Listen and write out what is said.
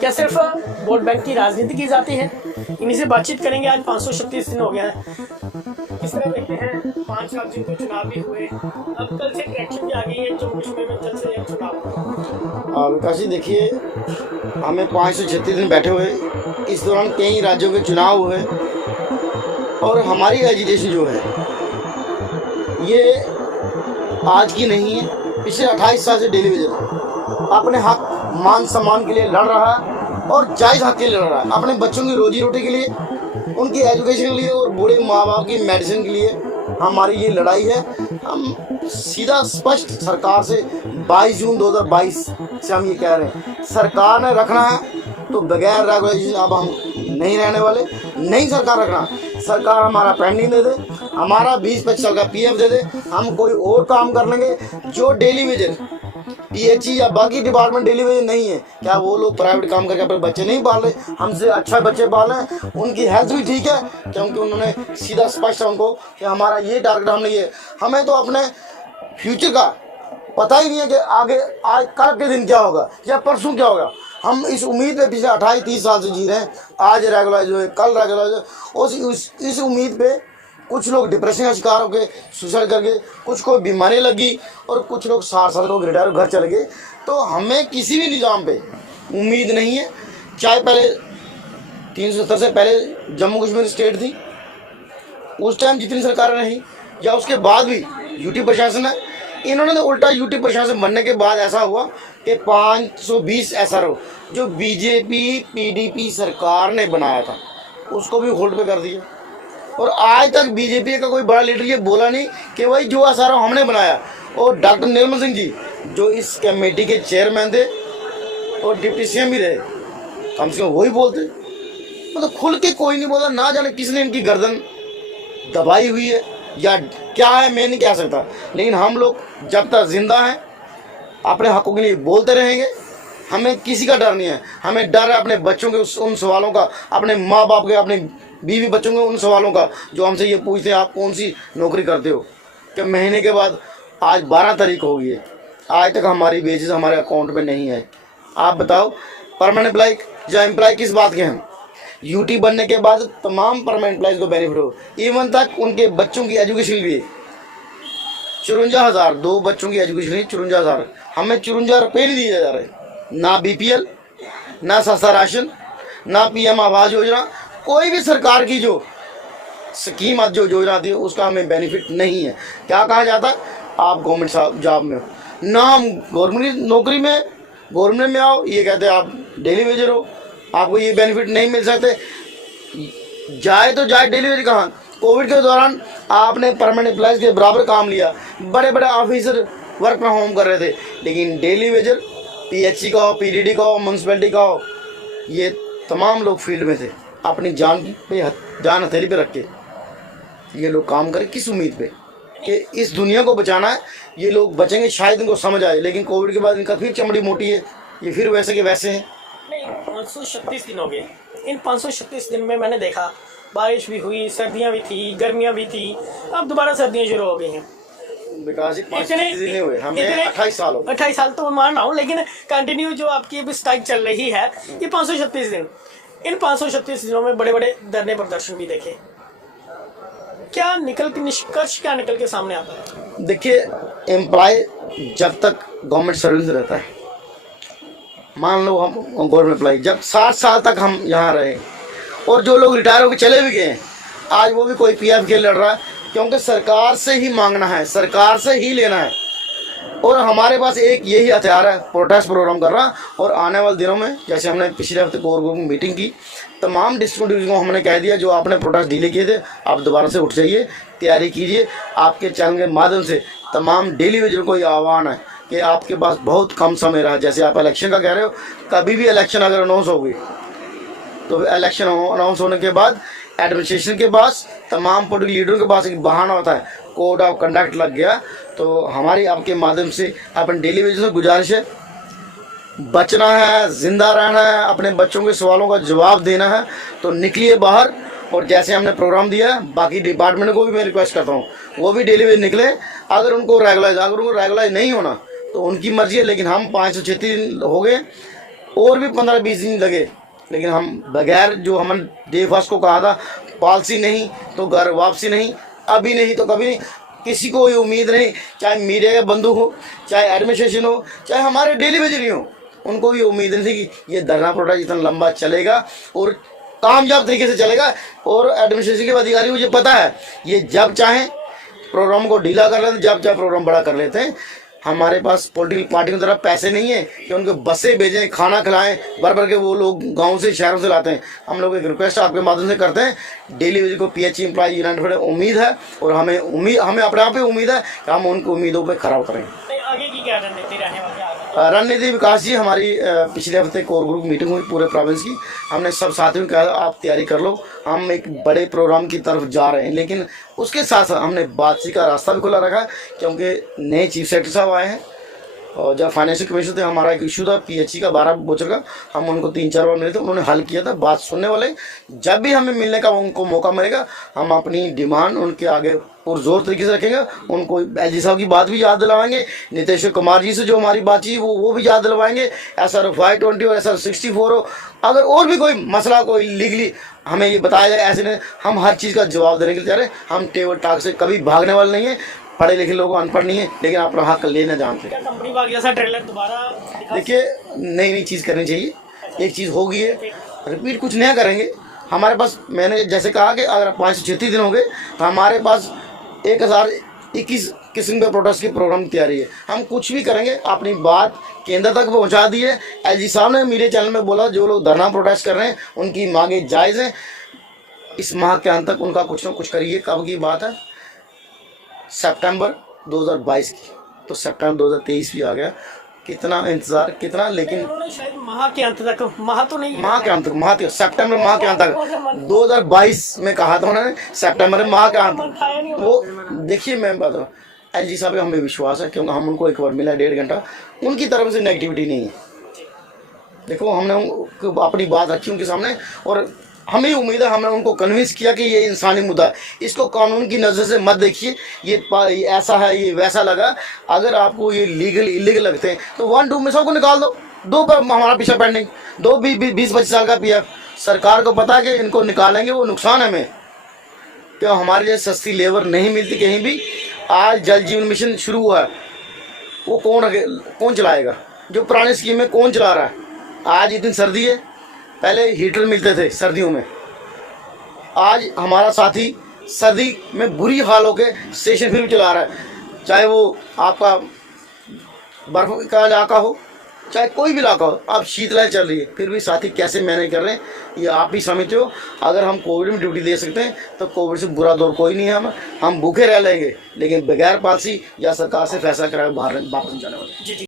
क्या सिर्फ vote bank की राजनीति की जाती है? इन्हीं से बातचीत करेंगे। आज 536 दिन हो गया है। किस तरह देखते हैं 5 राज्यों के चुनाव भी हुए, अब कल से इलेक्शन भी आ गई है, जम्मू कश्मीर में जल्द से जल्द चुनाव। विकास जी देखिए, हमें 536 दिन बैठे हुए, इस दौरान कई राज्यों के चुनाव हुए और हमारी एजिटेशन जो है ये आज की नहीं है। पिछले 28 साल से डेली विजन अपने हक मान सम्मान के लिए लड़ रहा है और जायज़ हक के लिए लड़ रहा है, अपने बच्चों की रोजी रोटी के लिए, उनकी एजुकेशन के लिए और बूढ़े माँ बाप की मेडिसिन के लिए हमारी ये लड़ाई है। हम सीधा स्पष्ट सरकार से 22 जून 2022 से हम ये कह रहे हैं, सरकार ने रखना है तो बगैर रेगुलेशन अब हम नहीं रहने वाले। नहीं सरकार रखना, सरकार हमारा पेंडिंग दे दे, हमारा 20-25 साल का पीएफ दे दे, हम कोई और काम कर लेंगे। जो डेली वेजर पीएचई या बाकी डिपार्टमेंट डेली वेजर नहीं है, क्या वो लोग प्राइवेट काम करके अपने बच्चे नहीं पाल रहे? हमसे अच्छा बच्चे पाल रहे हैं, उनकी हेल्थ भी ठीक है, क्योंकि उन्होंने सीधा स्पष्ट उनको कि हमारा ये टारगेट, हमने ये, हमें तो अपने फ्यूचर का पता ही नहीं है कि आगे आज कल के दिन क्या होगा या परसों क्या होगा। हम इस उम्मीद पे पिछले 28-30 साल से जी रहे हैं, आज रेगुलाइज हुए, कल रेगुलाइज हुए, इस उम्मीद पे कुछ लोग डिप्रेशन का शिकार हो गए, सुसाइड कर गए, कुछ को बीमारी लगी और कुछ लोग 60 साल को रिटायर घर चले गए। तो हमें किसी भी निज़ाम पे उम्मीद नहीं है। चाहे पहले 370 से पहले जम्मू कश्मीर स्टेट थी, उस टाइम जितनी सरकारें रही, या उसके बाद भी यूटी प्रशासन है, इन्होंने तो उल्टा यूटी प्रशासन बनने के बाद ऐसा हुआ कि 520 SRO जो बीजेपी पीडीपी सरकार ने बनाया था उसको भी होल्ड पे कर दिया। और आज तक बीजेपी का कोई बड़ा लीडर ये बोला नहीं कि भाई जो SRO हमने बनाया। और डॉक्टर निर्मल सिंह जी जो इस कमेटी के चेयरमैन थे और डिप्टी सीएम भी रहे, कम से कम वही बोलते, मतलब खुल के कोई नहीं बोला। ना जाने किसने इनकी गर्दन दबाई हुई है या क्या है, मैं नहीं कह सकता, लेकिन हम लोग जब तक जिंदा हैं अपने हकों के लिए बोलते रहेंगे। हमें किसी का डर नहीं है, हमें डर है अपने बच्चों के उन सवालों का, अपने माँ बाप के, अपने बीवी बच्चों के उन सवालों का जो हमसे ये पूछते हैं आप कौन सी नौकरी करते हो। कि महीने के बाद आज 12 तारीख हो गई है, आज तक हमारी वेजेस हमारे अकाउंट में नहीं है। आप बताओ परमानेंट एम्प्लॉय या एम्प्लॉय किस बात के हैं? यूटी बनने के बाद तमाम परमानेंट एम्प्लॉयज़ को बेनिफिट हो, इवन तक उनके बच्चों की एजुकेशन के लिए 54,000, 2 बच्चों की एजुकेशन के लिए 54,000, हमें 54 रुपये नहीं दिए जा रहे। ना बीपीएल, ना सस्ता राशन, ना पीएम आवास योजना, कोई भी सरकार की जो स्कीम जो योजना थी उसका हमें बेनिफिट नहीं है। क्या कहा जाता है, आप गवर्नमेंट जॉब में हो ना, हम गवर्नमेंट नौकरी में, गवर्नमेंट में आओ, ये कहते हैं आप डेली वेजर हो, आपको ये बेनिफिट नहीं मिल सकते। जाए तो जाए डेली वेजर कहाँ? कोविड के दौरान आपने परमानेंट एम्प्लॉयज़ के बराबर काम लिया, बड़े बड़े ऑफिसर वर्क फ्रॉम होम कर रहे थे, लेकिन डेली वेजर पीएचसी का हो, पीडीडी का हो, म्यूनसिपैलिटी का हो, ये तमाम लोग फील्ड में थे, अपनी जान हथेली पे रख के ये लोग काम करें। किस उम्मीद पे कि इस दुनिया को बचाना है, ये लोग बचेंगे, शायद इनको समझ आए, लेकिन कोविड के बाद इनका फिर चमड़ी मोटी है, ये फिर वैसे के वैसे हैं। नहीं, 536 दिन हो गए। इन 536 दिन में मैंने देखा बारिश भी हुई, सर्दियाँ भी थी, गर्मियाँ भी थी, अब दोबारा सर्दियाँ शुरू हो गई हैं। विकास जी 5 दिन हुए, हमें 28 साल हो। 28 साल तो मैं मान रहा हूँ, लेकिन कंटिन्यू जो आपकी अभी स्ट्राइक चल रही है ये 536 दिन। इन 536 दिनों में बड़े बड़े धरने प्रदर्शन भी देखे, क्या निष्कर्ष क्या निकल के सामने आता है? देखिए, एम्प्लॉय जब तक गवर्नमेंट सर्विस रहता है, मान लो हम गवर्नमेंट एम्प्लॉय जब 60 साल तक हम यहाँ रहे, और जो लोग रिटायर होकर चले भी गए आज वो भी कोई पीएफ के लड़ रहा है, क्योंकि सरकार से ही मांगना है, सरकार से ही लेना है। और हमारे पास एक यही हथियार है, प्रोटेस्ट प्रोग्राम कर रहा। और आने वाले दिनों में, जैसे हमने पिछले हफ्ते कोर ग्रुप में मीटिंग की, तमाम डिस्ट्रिक्ट डिवीजन को हमने कह दिया जो आपने प्रोटेस्ट डिले किए थे आप दोबारा से उठ जाइए, तैयारी कीजिए। आपके चैनल के माध्यम से तमाम डेली वेजर को ये आह्वान है कि आपके पास बहुत कम समय रहा। जैसे आप इलेक्शन का कह रहे हो, कभी भी इलेक्शन अगर अनाउंस हो गई तो इलेक्शन अनाउंस होने के बाद एडमिनिस्ट्रेशन के पास, तमाम पॉलिटिकल लीडरों के पास एक बहाना होता है, कोड ऑफ कंडक्ट लग गया। तो हमारी आपके माध्यम से अपन डेली वेजर से गुजारिश है, बचना है, जिंदा रहना है, अपने बच्चों के सवालों का जवाब देना है, तो निकलिए बाहर। और जैसे हमने प्रोग्राम दिया है, बाकी डिपार्टमेंट को भी मैं रिक्वेस्ट करता हूँ वो भी डेली वेज निकले। अगर उनको रेगुलाइज नहीं होना तो उनकी मर्जी है, लेकिन हम 536 दिन हो गए और भी 15-20 दिन लगे, लेकिन हम बगैर जो हमने डे फर्स्ट को कहा था, पॉलिसी नहीं तो घर वापसी नहीं, अभी नहीं तो कभी नहीं, किसी को ये उम्मीद नहीं, चाहे मीडिया के बंधु हो, चाहे एडमिनिस्ट्रेशन हो, चाहे हमारे डेली वेजरी हो, उनको ये उम्मीद नहीं थी कि ये धरना प्रोटेस्ट इतना लंबा चलेगा और कामयाब तरीके से चलेगा। और एडमिनिस्ट्रेशन के अधिकारी को ये पता है, ये जब चाहें प्रोग्राम को ढीला कर लेते, जब चाहे प्रोग्राम बड़ा कर लेते हैं। हमारे पास पॉलिटिकल पार्टी की तरफ पैसे नहीं है कि उनको बसें भेजें, खाना खिलाएं, भर भर के वो लोग गांव से शहरों से लाते हैं। हम लोग एक रिक्वेस्ट आपके माध्यम से करते हैं, डेली वेज को PH एम्प्लॉय यूनाइटेड उम्मीद है और हमें अपने आप पे उम्मीद है कि हम उनको उम्मीदों पर खरा उतरेंगे। आगे की क्या रणनीति रहने वाली है? रणनीति विकास जी, हमारी पिछले हफ्ते कोर ग्रुप मीटिंग हुई पूरे प्रोविंस की। हमने सब साथियों को कहा आप तैयारी कर लो, हम एक बड़े प्रोग्राम की तरफ जा रहे हैं, लेकिन उसके साथ साथ हमने बातचीत का रास्ता भी खुला रखा है, क्योंकि नए चीफ सेक्रेटरी साहब आए हैं। और जब फाइनेंशियल कमीशन थे, हमारा एक इशू था PHE का 12 बोचर का, हम उनको 3-4 बार मिले थे, उन्होंने हल किया था। बात सुनने वाले, जब भी हमें मिलने का उनको मौका मिलेगा, हम अपनी डिमांड उनके आगे पुरजोर तरीके से रखेंगे। उनको LG साहब की बात भी याद दिलवाएंगे, नीतीश कुमार जी से जो हमारी बातचीत वो भी याद दिलवाएंगे। SR 520 और SR 64 हो, अगर और भी कोई मसला कोई लीगली हमें ये बताया जाए, ऐसे नहीं, हम हर चीज़ का जवाब देने के लिए तैयार हैं। हम टेबल टॉक से कभी भागने वाले नहीं है। पढ़े लिखे लोग अनपढ़ नहीं है, लेकिन अपना हक लेना जानते हैं। कंपनी बाग जैसा ट्रेलर दोबारा देखिए, नई चीज़ करनी चाहिए। एक चीज़ हो गई है, रिपीट कुछ नया करेंगे। हमारे पास, मैंने जैसे कहा कि अगर 536 दिन हो गए तो हमारे पास 1021 किस्म के प्रोटेस्ट की प्रोग्राम तैयारी है। हम कुछ भी करेंगे, अपनी बात केंद्र तक पहुंचा दी है। LG साहब ने मीडिया चैनल में बोला, जो लोग धरना प्रोटेस्ट कर रहे हैं उनकी मांगे जायज़ हैं, इस माह के अंत तक उनका कुछ ना कुछ करिए। कब की बात है? सितंबर 2022 की, तो सितंबर 2023 भी आ गया। कितना इंतजार, कितना, लेकिन शायद माह के अंत तक, माह तो नहीं, माह के अंत तक, सितंबर माह के अंत तक 2022 में कहा था उन्होंने, सितंबर माह के अंत। वो देखिए, मैं बात रहा हूँ, LG साहब पे हमें विश्वास है, क्योंकि हम उनको एक बार मिला 1.5 घंटा, उनकी तरफ से नेगेटिविटी नहीं है। देखो, हमने अपनी बात रखी उनके सामने और हमें उम्मीद है, हमने उनको कन्विंस किया कि ये इंसानी मुद्दा है, इसको कानून की नज़र से मत देखिए, ये ऐसा है, ये वैसा लगा। अगर आपको ये लीगल इलीगल लगते हैं तो 1-2 में सबको निकाल दो। 2 पर हमारा पीछा पेंडिंग, 20-25 साल का PF। सरकार को पता है कि इनको निकालेंगे, वो नुकसान है हमें, क्यों हमारे जैसे सस्ती लेबर नहीं मिलती कहीं भी। आज जल जीवन मिशन शुरू हुआ है, वो कौन चलाएगा? जो पुरानी स्कीम है कौन चला रहा है? आज इतनी सर्दी है, पहले हीटर मिलते थे सर्दियों में, आज हमारा साथी सर्दी में बुरी हाल होके स्टेशन फिर भी चला रहा है। चाहे वो आपका बर्फ का इलाका हो, चाहे कोई भी इलाका हो, अब शीतलहर चल रही है, फिर भी साथी कैसे मैनेज कर रहे हैं ये आप भी समझते हो। अगर हम कोविड में ड्यूटी दे सकते हैं तो कोविड से बुरा दौर कोई नहीं है। हम भूखे रह लेंगे, लेकिन बगैर पॉलिसी या सरकार से फैसला कराए बाहर वापस जाने वाले।